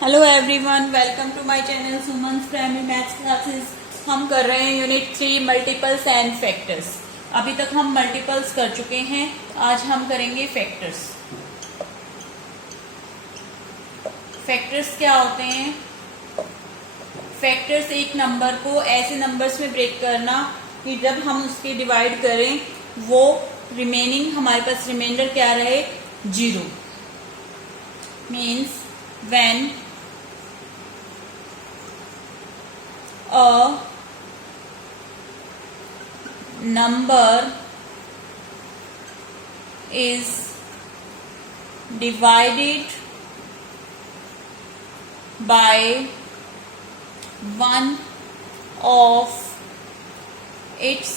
Hello everyone, welcome to my channel Suman's primary maths classes. हम कर रहे हैं यूनिट 3 मल्टीपल्स एंड फैक्टर्स। अभी तक हम मल्टीपल्स कर चुके हैं, आज हम करेंगे फैक्टर्स। फैक्टर्स क्या होते हैं? फैक्टर्स एक नंबर को ऐसे नंबर्स में ब्रेक करना कि जब हम उसके डिवाइड करें वो रिमेनिंग हमारे पास रिमाइंडर क्या रहे, 0। Means when a number is divided by one of its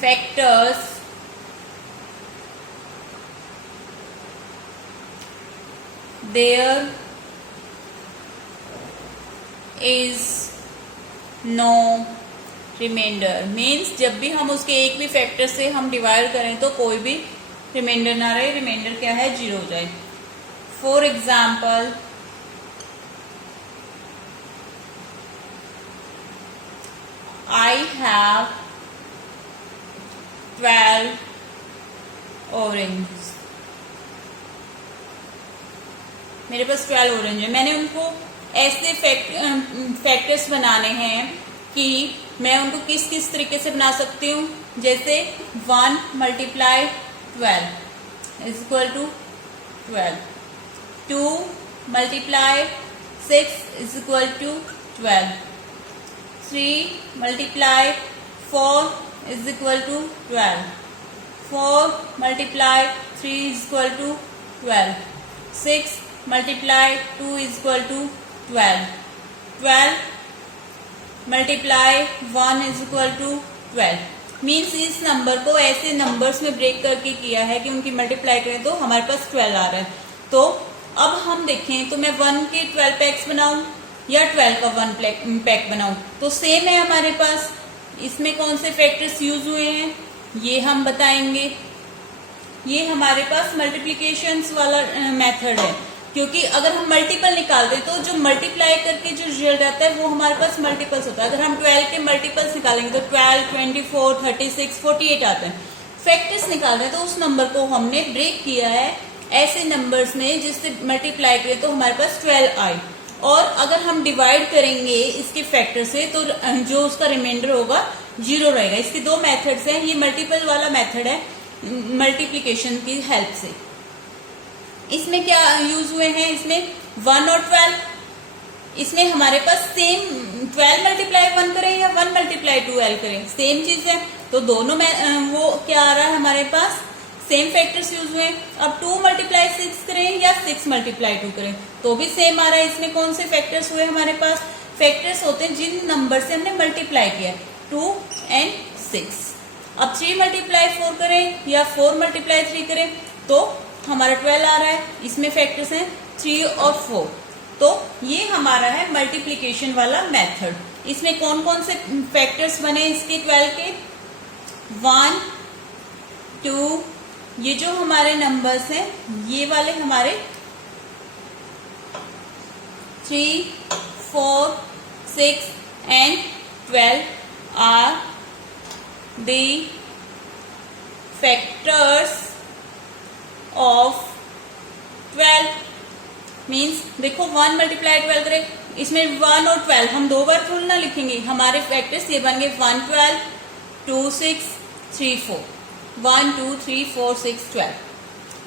factors, there is no remainder। Means जब भी हम उसके एक भी फैक्टर से हम डिवाइड करें तो कोई भी रिमाइंडर ना रहे, रिमाइंडर क्या है, 0 हो जाए। For example, I have 12 oranges। मेरे पास 12 ऑरेंज है। मैंने उनको ऐसे फैक्टर्स बनाने हैं कि मैं उनको किस किस तरीके से बना सकती हूँ। जैसे 1 multiply 12 is equal to 12, 2 multiply 6 is equal to 12, 3 multiply 4 is equal to 12, 4 multiply 3 is equal to 12, 6 multiply 2 is equal to 12, 12 multiply 1 is equal to 12। Means इस नंबर को ऐसे नंबर्स में ब्रेक करके किया है कि उनकी मल्टीप्लाई करें तो हमारे पास 12 आ रहा है। तो अब हम देखें तो मैं 1 के 12 पैक्स बनाऊं या 12 का 1 पैक बनाऊं, तो सेम है हमारे पास। इसमें कौन से फैक्टर्स यूज हुए हैं ये हम बताएंगे। ये हमारे पास मल्टीप्लीकेशन वाला मेथड है, क्योंकि अगर हम मल्टीपल निकालते हैं तो जो मल्टीप्लाई करके जो रिजल्ट आता है वो हमारे पास मल्टीपल्स होता है। अगर हम 12 के मल्टीपल्स निकालेंगे तो 12, 24, 36, 48 आते हैं। फैक्टर्स निकाल रहे हैं तो उस नंबर को हमने ब्रेक किया है ऐसे नंबर्स में जिससे मल्टीप्लाई करें तो हमारे पास 12 आए। और अगर हम डिवाइड करेंगे इसके फैक्टर से तो जो उसका रिमाइंडर होगा 0 रहेगा। इसके दो मेथड्स हैं। ये मल्टीपल वाला मेथड है मल्टीप्लीकेशन की हेल्प से। इसमें क्या यूज हुए हैं, इसमें 1 और 12। इसमें हमारे पास सेम 12 मल्टीप्लाई 1 करें या 1 मल्टीप्लाई 12 करें, सेम चीज है। तो दोनों में वो क्या आ रहा है, हमारे पास सेम फैक्टर्स यूज हुए। अब 2 मल्टीप्लाई 6 करें या 6 मल्टीप्लाई 2 करें तो भी सेम आ रहा है। इसमें कौन से फैक्टर्स हुए हमारे पास? फैक्टर्स होते हैं जिन नंबर से हमने मल्टीप्लाई किया, 2 एंड 6। अब 3 मल्टीप्लाई 4 करें या 4 मल्टीप्लाई 3 करें तो हमारा 12 आ रहा है। इसमें फैक्टर्स हैं 3 और 4। तो ये हमारा है मल्टीप्लिकेशन वाला मेथड। इसमें कौन कौन से फैक्टर्स बने इसके 12 के? 1, 2, ये जो हमारे नंबर्स हैं ये वाले हमारे 3, 4, 6 and 12 are the factors of 12। Means देखो 1 मल्टीप्लाई 12 करें, इसमें 1 और 12 हम 2 बार थोड़ा ना लिखेंगे। हमारे फैक्टर्स ये बन गए 1, 12, 2, 6, 3, 4, 1, 2, 3, 4, 6, 12।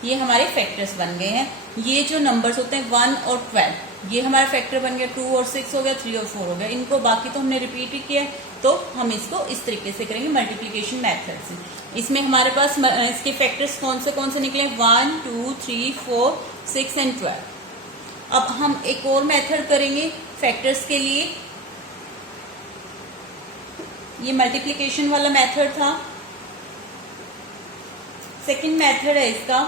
ये हमारे फैक्टर्स बन गए हैं। ये जो नंबर्स होते हैं 1 और 12 ये हमारा फैक्टर बन गया। 2 और 6 हो गया, 3 और 4 हो गया। इनको बाकी तो हमने रिपीट ही किया है, तो हम इसको इस तरीके से करेंगे मल्टीप्लीकेशन मेथड से। इसमें हमारे पास इसके फैक्टर्स कौन से निकले? 1, 2, 3, 4, 6 एंड 12। अब हम एक और मेथड करेंगे फैक्टर्स के लिए। ये मल्टीप्लीकेशन वाला मेथड था। सेकंड मेथड है इसका।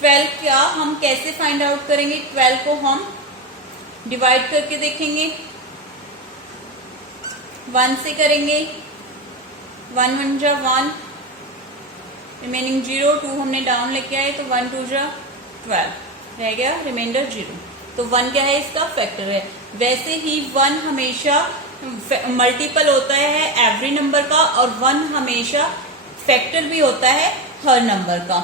12 क्या हम कैसे फाइंड आउट करेंगे? 12 को हम डिवाइड करके देखेंगे। 1 से करेंगे, 1 1 जा 1, रिमेनिंग 0, 2 हमने डाउन लेके आए तो 1 2 जा 12 रह गया, रिमाइंडर 0। तो 1 क्या है, इसका फैक्टर है। वैसे ही 1 हमेशा मल्टीपल होता है एवरी नंबर का, और 1 हमेशा फैक्टर भी होता है हर नंबर का।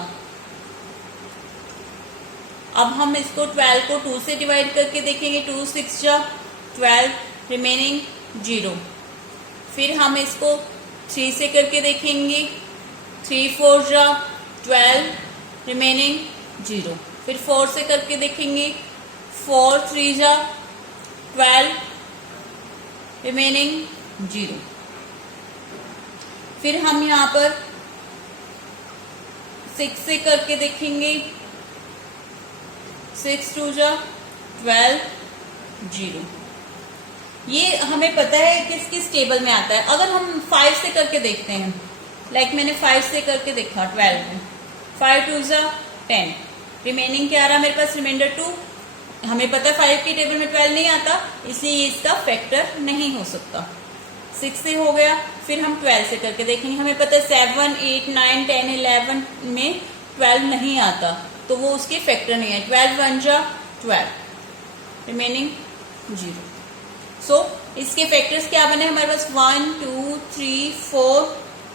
अब हम इसको 12 को 2 से डिवाइड करके देखेंगे। 2 6 जा 12, रिमेनिंग 0। फिर हम इसको 3 से करके देखेंगे। 3 4 जा 12, रिमेनिंग 0। फिर 4 से करके देखेंगे। 4 3 जा 12, रिमेनिंग 0। फिर हम यहाँ पर 6 से करके देखेंगे। 6 2 जा 12, 0। ये हमें पता है किस किस टेबल में आता है। अगर हम 5 से करके देखते हैं, लाइक मैंने 5 से करके देखा 12 में, 5 2 जा 10, रिमेनिंग क्या आ रहा है मेरे पास, रिमाइंडर 2। हमें पता है 5 की टेबल में 12 नहीं आता, इसलिए ये इसका फैक्टर नहीं हो सकता। 6 से हो गया। फिर हम 12 से करके देखेंगे। हमें पता है 7 8 9 10 11 में 12 नहीं आता, तो वो उसके फैक्टर नहीं है। 12 1 जा 12, रिमेनिंग 0। सो इसके फैक्टर्स क्या बने हमारे पास, 1 2 3 4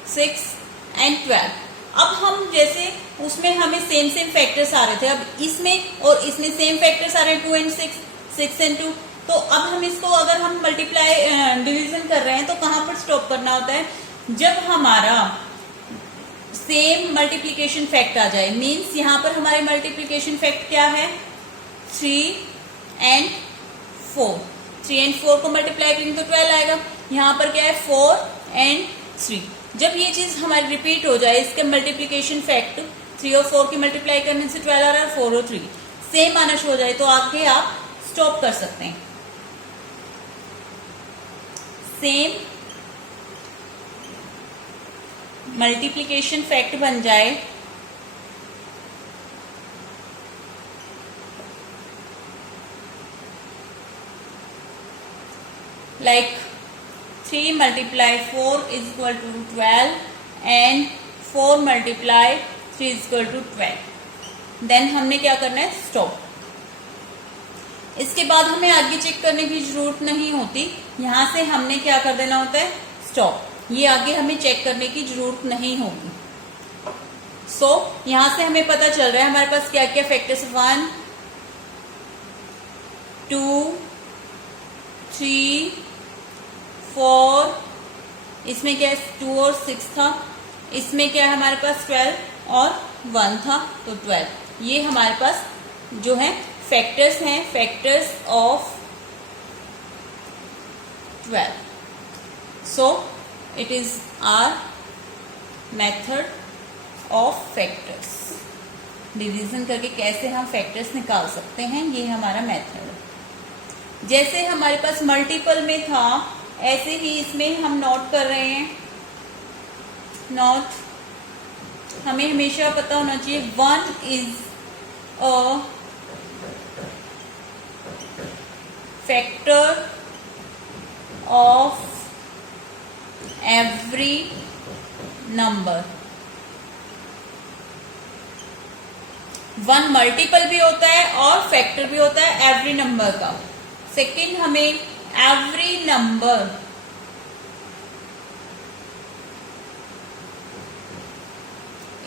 6 एंड 12। अब हम जैसे उसमें हमें सेम सेम फैक्टर्स आ रहे थे, अब इसमें और इसमें सेम फैक्टर्स आ रहे हैं, 2 एंड 6, 6 एंड 2। तो अब हम इसको अगर हम मल्टीप्लाई डिवीजन कर रहे हैं तो कहाँ पर स्टॉप करना होता है, जब हमारा सेम मल्टीप्लीकेशन फैक्ट आ जाए। मीन्स यहाँ पर हमारे मल्टीप्लीकेशन फैक्ट क्या है, 3 एंड 4। 3 एंड 4 को मल्टीप्लाई करेंगे तो 12 आएगा। यहाँ पर क्या है, 4 एंड 3। जब ये चीज हमारी रिपीट हो जाए, इसके मल्टीप्लीकेशन फैक्ट 3 और 4 की मल्टीप्लाई करने से 12 आ रहा है, 4 और 3 सेम आना शुरू हो जाए तो आगे आप स्टॉप कर सकते हैं। सेम मल्टीप्लीकेशन फैक्ट बन जाए like 3 multiply 4 is equal to 12 and 4 multiply 3 is equal to 12। Then हमने क्या करना है, स्टॉप। इसके बाद हमें आगे चेक करने की जरूरत नहीं होती, यहां से हमने क्या कर देना होता है, स्टॉप। ये आगे हमें चेक करने की जरूरत नहीं होगी। सो यहां से हमें पता चल रहा है हमारे पास क्या क्या फैक्टर्स, 1 2 3 4, इसमें क्या है 2 और 6 था, इसमें क्या है हमारे पास 12 और 1 था, तो 12। ये हमारे पास जो है फैक्टर्स हैं, factors of 12। So it is our method of factors. Division करके कैसे हम फैक्टर्स निकाल सकते हैं, ये हमारा मेथड है। जैसे हमारे पास मल्टीपल में था, ऐसे ही इसमें हम नोट कर रहे हैं। नोट हमें हमेशा पता होना चाहिए, 1 is a factor of every number. 1 multiple भी होता है और फैक्टर भी होता है एवरी नंबर का। सेकेंड, हमें every number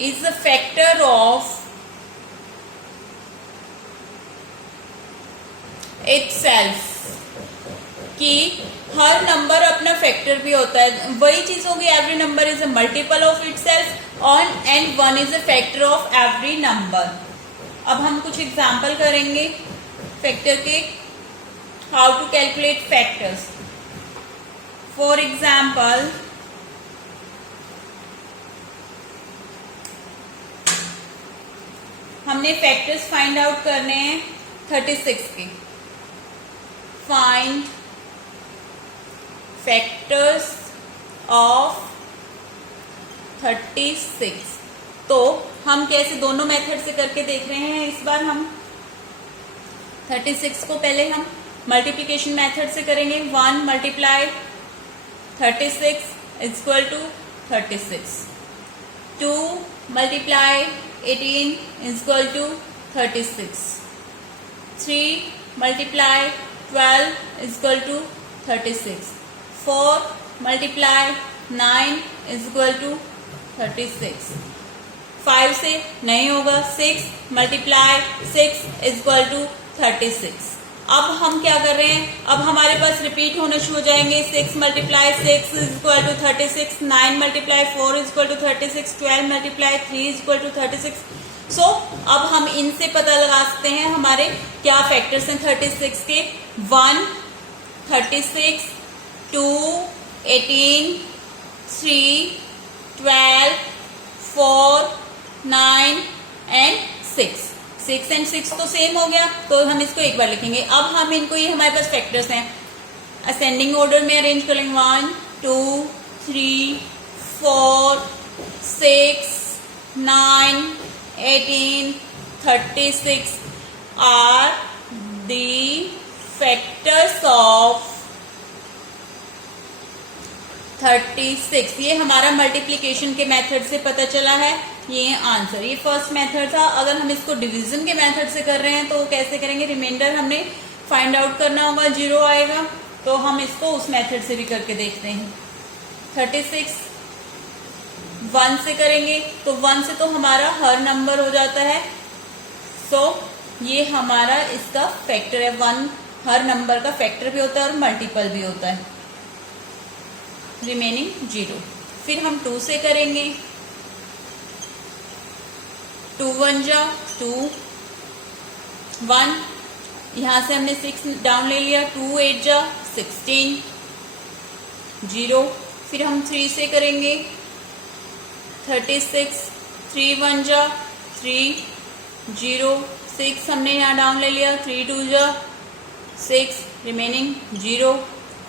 is a factor of itself, कि हर नंबर अपना फैक्टर भी होता है। वही चीज होगी, every number is a multiple of itself on and 1 is a factor of every number. अब हम कुछ एग्जांपल करेंगे फैक्टर के, how to calculate factors. For example, हमने फैक्टर्स फाइंड आउट करने हैं 36 के। Find factors of 36। तो हम कैसे दोनों मेथड से करके देख रहे हैं। इस बार हम 36 को पहले हम मल्टीप्लिकेशन मेथड से करेंगे। 1 multiply 36 is equal to 36। 2 multiply 18 is equal to 36. 3 multiply 12 is equal to 36. 4 multiply 9 is equal to 36. 5 से नहीं होगा. 6 multiply 6 is equal to 36. अब हम क्या कर रहे हैं, अब हमारे पास रिपीट होना शुरू हो जाएंगे. 6 multiply 6 is equal to 36, 9 multiply 4 is equal to 36, 12 multiply 3 is equal to 36. So अब हम इनसे पता लगा सकते हैं हमारे क्या फैक्टर्स हैं 36 के. 1, 36, 2, 18, 3, 12, 4, 9 एंड 6. 6 एंड 6 तो सेम हो गया, तो हम इसको एक बार लिखेंगे. अब हम इनको, ये हमारे पास फैक्टर्स हैं, असेंडिंग ऑर्डर में अरेंज कर लेंगे. 1, 2, 3, 4, 6, 9, 18, 36 आर द फैक्टर्स ऑफ 36. ये हमारा मल्टीप्लिकेशन के मेथड से पता चला है. ये आंसर, ये फर्स्ट मेथड था. अगर हम इसको डिवीजन के मेथड से कर रहे हैं तो कैसे करेंगे, रिमाइंडर हमने फाइंड आउट करना होगा, 0 आएगा, तो हम इसको उस मेथड से भी करके देखते हैं. 36 1 से करेंगे तो 1 से तो हमारा हर नंबर हो जाता है. सो ये हमारा इसका फैक्टर है. 1 हर नंबर का फैक्टर भी होता है और मल्टीपल भी होता है. रिमेनिंग 0. फिर हम 2 से करेंगे. 2 1 जा 2, 1, यहां से हमने 6 डाउन ले लिया. 2 8 जा 16, 0. फिर हम 3 से करेंगे. 36, 3 1 जा 3, 0. 6 हमने यहाँ डाउन ले लिया. 3 2 जा 6, रिमेनिंग 0.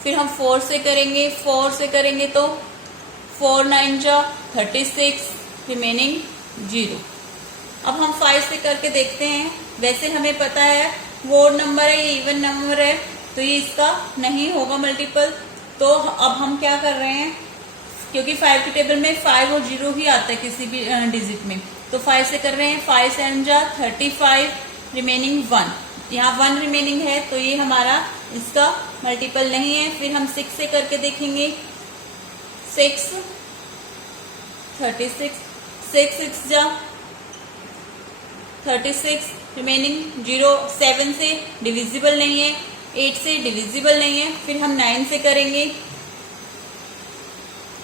फिर हम 4 से करेंगे. 4 से करेंगे तो 4 9 जा 36, रिमेनिंग 0. अब हम 5 से करके देखते हैं. वैसे हमें पता है वो ओड नंबर है, ये इवन नंबर है, तो ये इसका नहीं होगा मल्टीपल. तो अब हम क्या कर रहे हैं, क्योंकि 5 की टेबल में 5 और 0 ही आता है किसी भी डिजिट में, तो 5 से कर रहे हैं. 5 7 जा 35, रिमेनिंग 1. यहाँ 1 रिमेनिंग है, तो ये हमारा इसका मल्टीपल नहीं है. फिर हम 6 से करके देखेंगे. 6 36, 6 6 जा 36, रिमेनिंग 0. 7 से डिविजिबल नहीं है, 8 से डिविजिबल नहीं है. फिर हम 9 से करेंगे.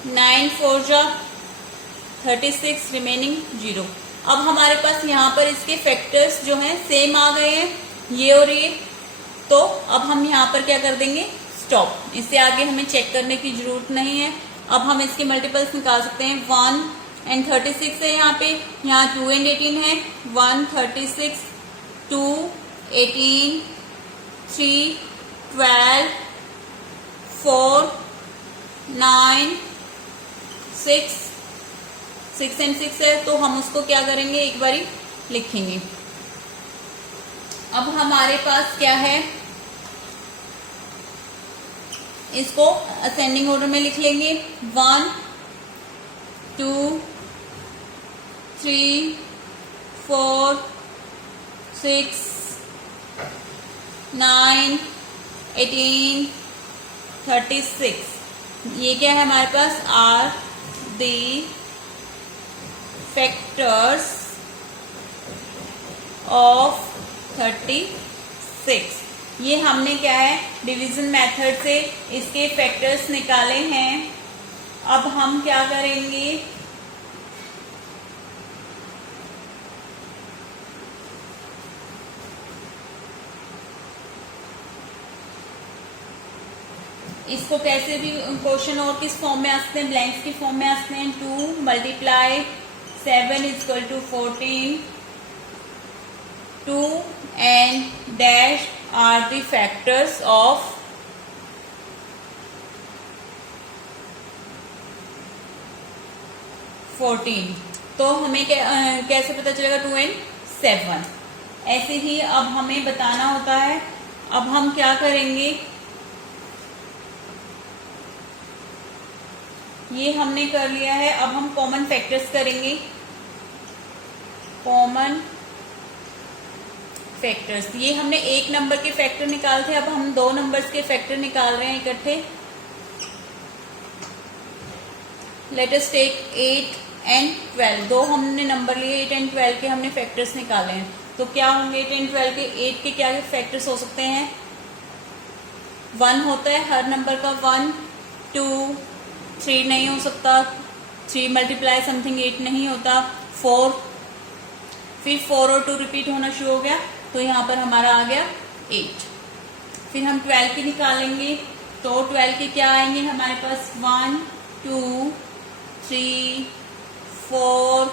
9 4 जा 36, रिमेनिंग 0. अब हमारे पास यहाँ पर इसके फैक्टर्स जो हैं सेम आ गए हैं, ये और ये. तो अब हम यहाँ पर क्या कर देंगे, स्टॉप. इससे आगे हमें चेक करने की जरूरत नहीं है. अब हम इसके मल्टीपल्स निकाल सकते हैं. 1 एंड 36 है यहाँ पे, यहाँ 2 एंड 18 है. 1 36, 2 18, 3 12, 4 9 6, 6 एंड 6 है, तो हम उसको क्या करेंगे, एक बारी लिखेंगे. अब हमारे पास क्या है, इसको असेंडिंग ऑर्डर में लिख लेंगे. 1 2 3 4 6 9 18 36. ये क्या है हमारे पास, आर द फैक्टर्स ऑफ 36. ये हमने क्या है, डिवीजन मेथड से इसके फैक्टर्स निकाले हैं. अब हम क्या करेंगे, इसको कैसे भी क्वेश्चन और किस फॉर्म में आ सकते हैं, ब्लैंक्स की फॉर्म में आ सकते हैं. 2 multiply 7 is equal to 14. 2 and dash are the factors of 14. तो हमें कैसे पता चलेगा 2 and 7. ऐसे ही अब हमें बताना होता है. अब हम क्या करेंगे, ये हमने कर लिया है। अब हम कॉमन फैक्टर्स करेंगे। कॉमन फैक्टर्स, ये हमने एक नंबर के फैक्टर निकाले थे, अब हम दो नंबर्स के फैक्टर निकाल रहे हैं इकट्ठे। Let us take 8 and 12। दो हमने नंबर लिए 8 एंड 12 के, हमने फैक्टर्स निकाले हैं। तो क्या होंगे 8 एंड 12 के? 8 के क्या फैक्टर्स हो सकते हैं? 1 होता है हर नंबर का, 1 2 3 नहीं हो सकता, 3 मल्टीप्लाई समथिंग 8 नहीं होता, 4, फिर 4 और 2 रिपीट होना शुरू हो गया, तो यहाँ पर हमारा आ गया 8। फिर हम 12 की निकालेंगे, तो 12 के क्या आएंगे हमारे पास? 1 2 3 4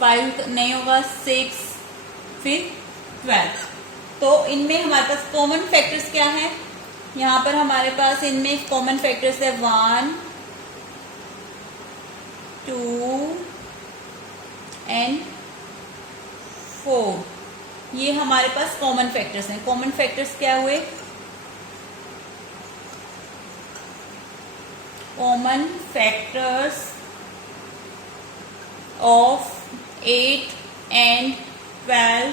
5 नहीं होगा, 6, फिर 12। तो इनमें हमारे पास कॉमन फैक्टर्स क्या है? यहाँ पर हमारे पास इनमें कॉमन फैक्टर्स है 1 2 एंड 4। ये हमारे पास कॉमन फैक्टर्स हैं। कॉमन फैक्टर्स क्या हुए? Common factors of 8 and 12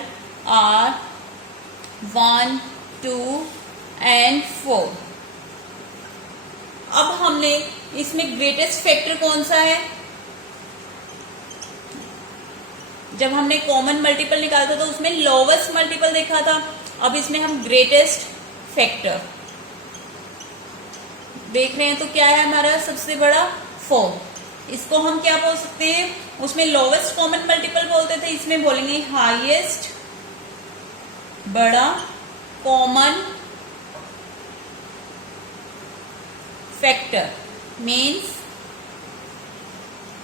are 1 2 and 4। अब हमने इसमें ग्रेटेस्ट फैक्टर कौन सा है? जब हमने कॉमन मल्टीपल निकाला था तो उसमें लोवेस्ट मल्टीपल देखा था, अब इसमें हम ग्रेटेस्ट फैक्टर देख रहे हैं। तो क्या है हमारा सबसे बड़ा? 4। इसको हम क्या बोल सकते हैं? उसमें लोवेस्ट कॉमन मल्टीपल बोलते थे, इसमें बोलेंगे हाईएस्ट बड़ा कॉमन फैक्टर। मीन्स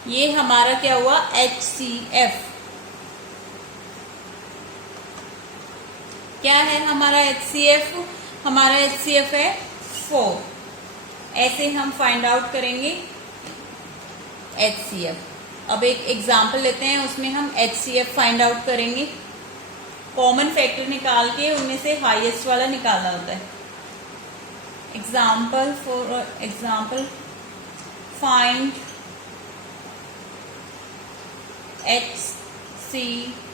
ये हमारा क्या हुआ? HCF। क्या है हमारा HCF? हमारा HCF है 4। ऐसे हम फाइंड आउट करेंगे HCF। अब एक एग्जाम्पल लेते हैं, उसमें हम HCF फाइंड आउट करेंगे। कॉमन फैक्टर निकाल के उनमें से हाईएस्ट वाला निकालना होता है। Example for example, find HCF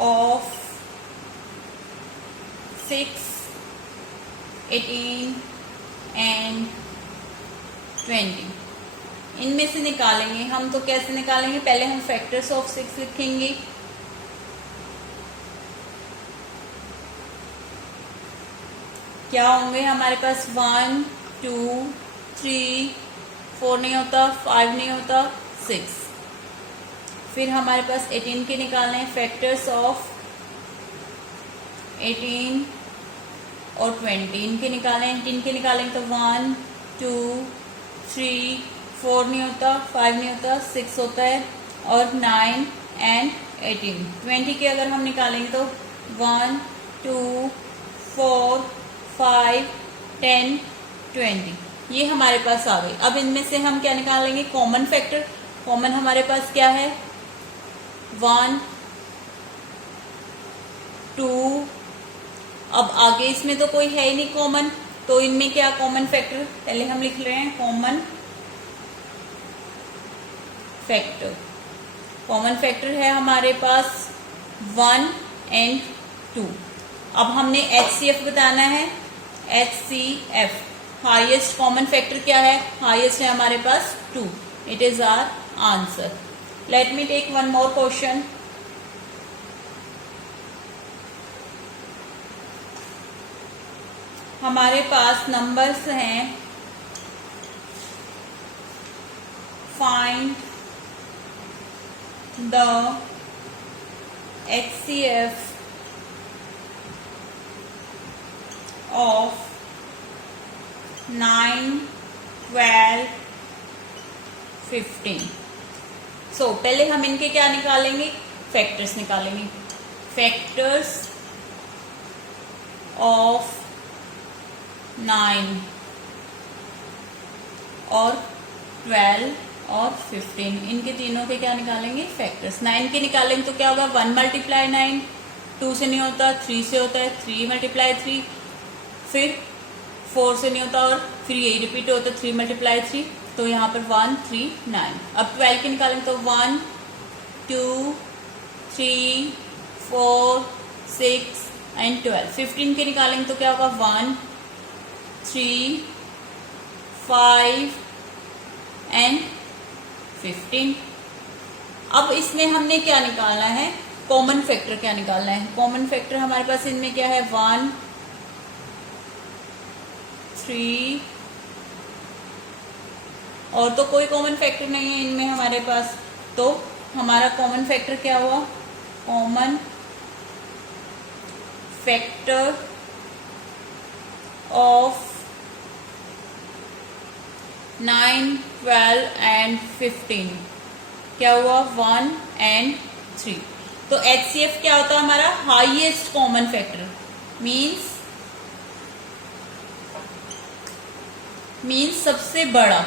of 6 18 and 20। इनमें से निकालेंगे हम। तो कैसे निकालेंगे? पहले हम फैक्टर्स ऑफ 6 लिखेंगे। क्या होंगे हमारे पास? 1 2 3 4 नहीं होता, 5 नहीं होता, 6। फिर हमारे पास 18 के निकालने हैं। फैक्टर्स ऑफ 18 और 20 इनके निकालें। 18 के निकालेंगे तो 1 2 3 4 नहीं होता, 5 नहीं होता, 6 होता है, और 9 एंड 18। 20 के अगर हम निकालेंगे तो 1 2 4 5 10 20। ये हमारे पास आ गई। अब इनमें से हम क्या निकालेंगे? Common factor. कॉमन हमारे पास क्या है? 1 2। अब आगे इसमें तो कोई है ही नहीं कॉमन, तो इनमें क्या कॉमन फैक्टर? पहले हम लिख रहे हैं कॉमन फैक्टर। कॉमन फैक्टर है हमारे पास 1 एंड 2। अब हमने HCF बताना है। HCF हाईएस्ट कॉमन फैक्टर क्या है? हाईएस्ट है हमारे पास 2। It is our answer. Let me take one more question. हमारे पास नंबर्स हैं, find the HCF of 9 12 15। So पहले हम इनके क्या निकालेंगे? फैक्टर्स निकालेंगे। फैक्टर्स ऑफ 9 और 12 और 15, इनके तीनों के क्या निकालेंगे? फैक्टर्स। 9 के निकालेंगे तो क्या होगा? 1 मल्टीप्लाई 9, 2 से नहीं होता, 3 से होता है, 3 मल्टीप्लाई 3, फिर 4 से नहीं होता और फिर यही रिपीट होता है, 3 मल्टीप्लाई 3, तो यहाँ पर 1 3 9। अब 12 के निकालेंगे तो 1 2 3 4 6 एंड 12। 15 के निकालेंगे तो क्या होगा 1 3 5 एंड 15। अब इसमें हमने क्या निकालना है, कॉमन फैक्टर क्या निकालना है। कॉमन फैक्टर हमारे पास इनमें क्या है 1 3, और तो कोई कॉमन फैक्टर नहीं है इनमें हमारे पास, तो हमारा कॉमन फैक्टर क्या हुआ, कॉमन फैक्टर ऑफ 9 12 एंड 15 क्या हुआ 1 एंड 3। तो HCF क्या होता है हमारा, हाईएस्ट कॉमन फैक्टर, मीन्स सबसे बड़ा।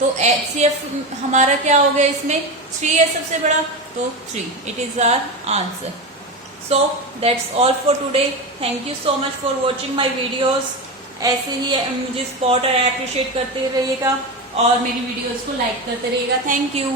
तो HCF हमारा क्या हो गया, इसमें 3 है सबसे बड़ा, तो 3 it is our answer. So that's all for today. Thank you so much for watching my videos. ऐसे ही मुझे सपोर्ट और अप्रिशिएट करते रहिएगा और मेरी वीडियोज को लाइक करते रहिएगा। Thank you.